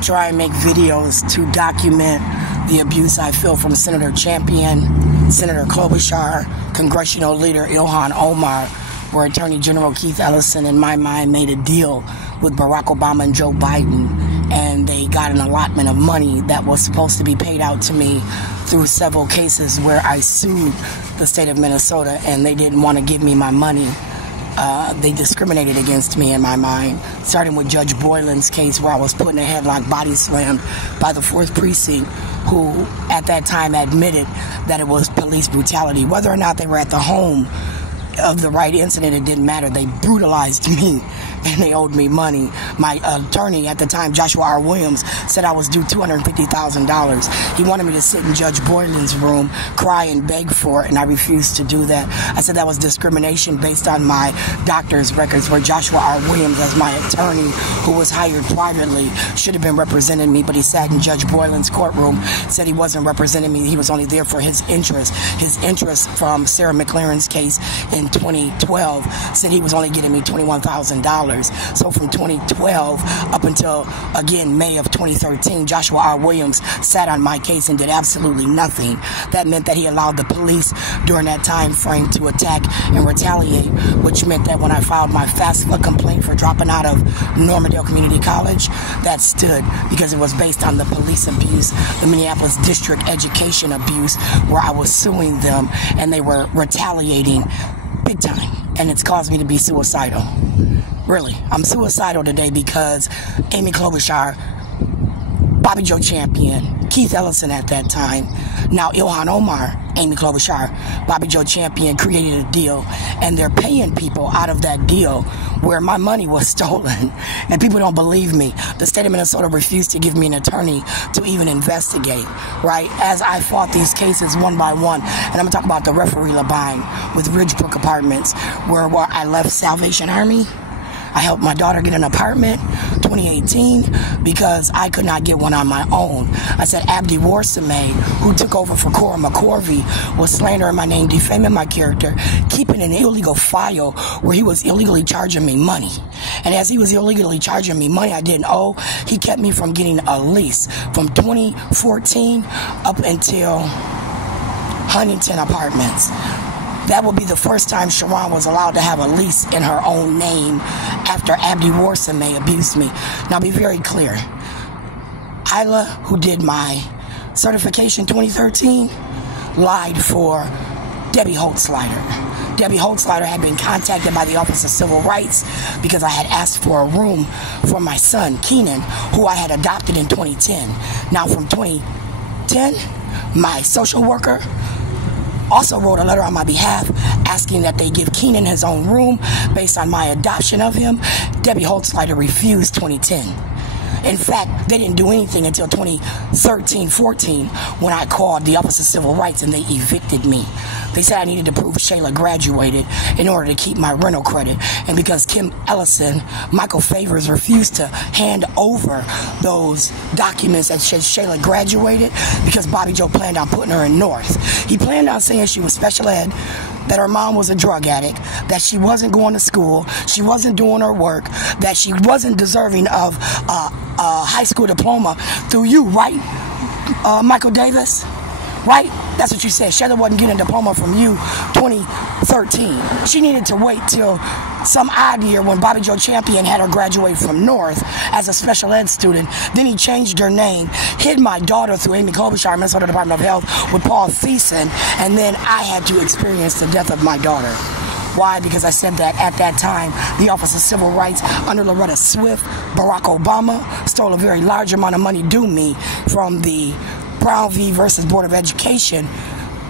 try and make videos to document the abuse I feel from Senator Champion, Senator Klobuchar, Congressional Leader Ilhan Omar, where Attorney General Keith Ellison, in my mind, made a deal with Barack Obama and Joe Biden, and they got an allotment of money that was supposed to be paid out to me through several cases where I sued the state of Minnesota, and they didn't want to give me my money. They discriminated against me in my mind, starting with Judge Boylan's case where I was put in a headlock, body slammed by the 4th Precinct, who at that time admitted that it was police brutality. Whether or not they were at the home of the right incident, it didn't matter. They brutalized me, and they owed me money. My attorney at the time, Joshua R. Williams, said I was due $250,000. He wanted me to sit in Judge Boylan's room, cry and beg for it, and I refused to do that. I said that was discrimination based on my doctor's records, where Joshua R. Williams, as my attorney, who was hired privately, should have been representing me, but he sat in Judge Boylan's courtroom, said he wasn't representing me. He was only there for his interest. His interest from Sarah McLaren's case in 2012 said he was only getting me $21,000. So from 2012 up until, again, May of 2013, Joshua R. Williams sat on my case and did absolutely nothing. That meant that he allowed the police during that time frame to attack and retaliate, which meant that when I filed my FAFSA complaint for dropping out of Normandale Community College, that stood because it was based on the police abuse, the Minneapolis District Education abuse, where I was suing them and they were retaliating big time, and it's caused me to be suicidal. Really, I'm suicidal today because Amy Klobuchar, Bobby Joe Champion, Keith Ellison at that time, now Ilhan Omar, Amy Klobuchar, Bobby Joe Champion created a deal, and they're paying people out of that deal where my money was stolen, and people don't believe me. The state of Minnesota refused to give me an attorney to even investigate, right? As I fought these cases one by one, and I'm gonna talk about the referee Labine with Ridgebrook Apartments, where I left Salvation Army. I helped my daughter get an apartment, 2018, because I could not get one on my own. I said Abdi Warsame, who took over for Cora McCorvey, was slandering my name, defaming my character, keeping an illegal file where he was illegally charging me money. And as he was illegally charging me money I didn't owe, he kept me from getting a lease from 2014 up until Huntington Apartments. That will be the first time Sharon was allowed to have a lease in her own name after Abdi Warsame abused me. Now, be very clear. Isla, who did my certification 2013, lied for Debbie Holtzleider. Debbie Holtzleider had been contacted by the Office of Civil Rights because I had asked for a room for my son, Keenan, who I had adopted in 2010. Now, from 2010, my social worker also wrote a letter on my behalf asking that they give Keenan his own room based on my adoption of him. Debbie Holtzleider refused 2010. In fact, they didn't do anything until 2013-14 when I called the Office of Civil Rights and they evicted me. They said I needed to prove Shayla graduated in order to keep my rental credit. And because Kim Ellison, Michael Favors refused to hand over those documents that said Shayla graduated because Bobby Joe planned on putting her in North. He planned on saying she was special ed, that her mom was a drug addict, that she wasn't going to school, she wasn't doing her work, that she wasn't deserving of a high school diploma through you, right, Michael Davis? Right? That's what you said. Shayla wasn't getting a diploma from you 2013. She needed to wait till some odd year when Bobby Joe Champion had her graduate from North as a special ed student. Then he changed her name, hid my daughter through Amy Klobuchar, Minnesota Department of Health, with Paul Thiessen, and then I had to experience the death of my daughter. Why? Because I said that at that time, the Office of Civil Rights under Loretta Swift, Barack Obama, stole a very large amount of money due me from the Brown v. versus Board of Education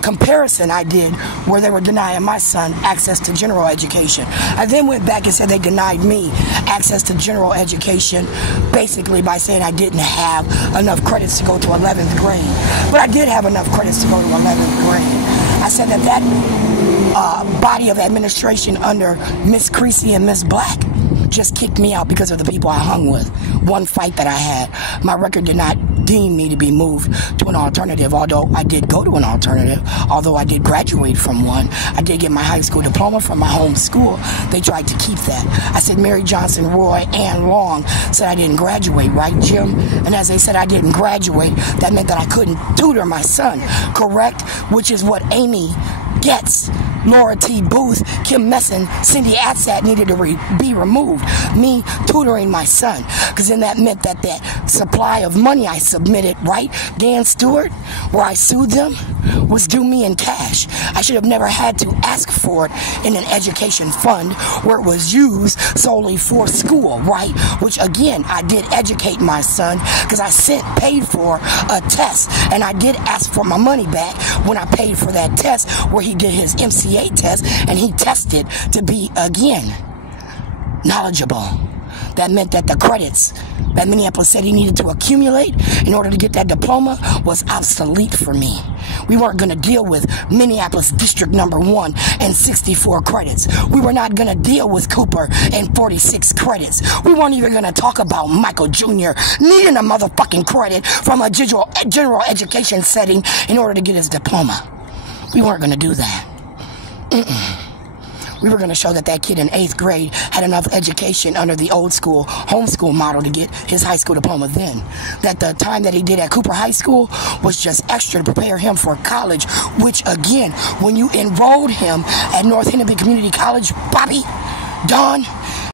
comparison I did where they were denying my son access to general education. I then went back and said they denied me access to general education basically by saying I didn't have enough credits to go to 11th grade. But I did have enough credits to go to 11th grade. I said that body of administration under Miss Creasy and Miss Black just kicked me out because of the people I hung with. One fight that I had, my record did not deem me to be moved to an alternative, although I did go to an alternative, although I did graduate from one. I did get my high school diploma from my home school. They tried to keep that. I said Mary Johnson, Roy, and Long said I didn't graduate, right, Jim? And as they said I didn't graduate, that meant that I couldn't tutor my son, correct? Which is what Amy Getz, Laura T. Booth, Kim Messin, Cindy Atsat needed to be removed. Me tutoring my son. Because then that meant that that supply of money I submitted, right, Dan Stewart, where I sued them, was due me in cash. I should have never had to ask for it in an education fund where it was used solely for school, right? Which again, I did educate my son because I paid for a test, and I did ask for my money back when I paid for that test where he did his MCA test and he tested to be, again, knowledgeable. That meant that the credits that Minneapolis said he needed to accumulate in order to get that diploma was obsolete for me. We weren't going to deal with Minneapolis District Number 1 and 64 credits. We were not going to deal with Cooper and 46 credits. We weren't even going to talk about Michael Jr. needing a motherfucking credit from a general education setting in order to get his diploma. We weren't going to do that. We were going to show that that kid in 8th grade had enough education under the old school homeschool model to get his high school diploma then. That the time that he did at Cooper High School was just extra to prepare him for college, which again, when you enrolled him at North Hennepin Community College, Bobby, Don,